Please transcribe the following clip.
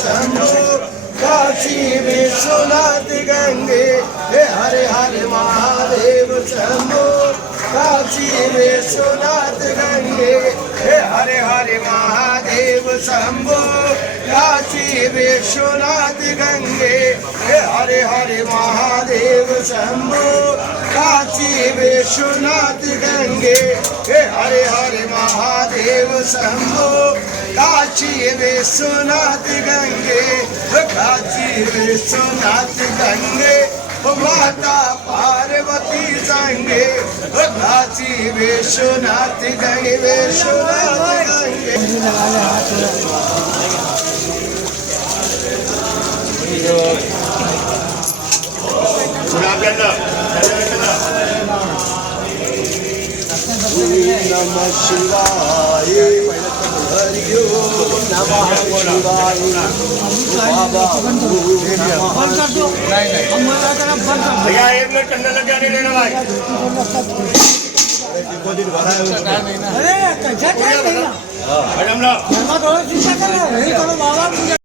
शंभो काशी विश्वनाथ गंगे हे हरे हरे महादेव शंभो काशी विश्वनाथ गंगे हे हरे हरे महादेव शंभो काशी विश्वनाथ गंगे हे हरे हरे महादेव शंभो काशी विश्वनाथ गंगे हे हरे हरे महादेव शंभो काशी विश्वनाथ गंगे काशी विश्वनाथ गंगे माता पार्वती संगे काशी विश्वनाथ गंगे विश्वनाथ गंगे नमः शिवाय हरि ओम नमः शिवाय बाबा भैया एक मिनट ठंडा लग जाने देना भाई अरे कैसा टाइम नहीं ना मैडम ला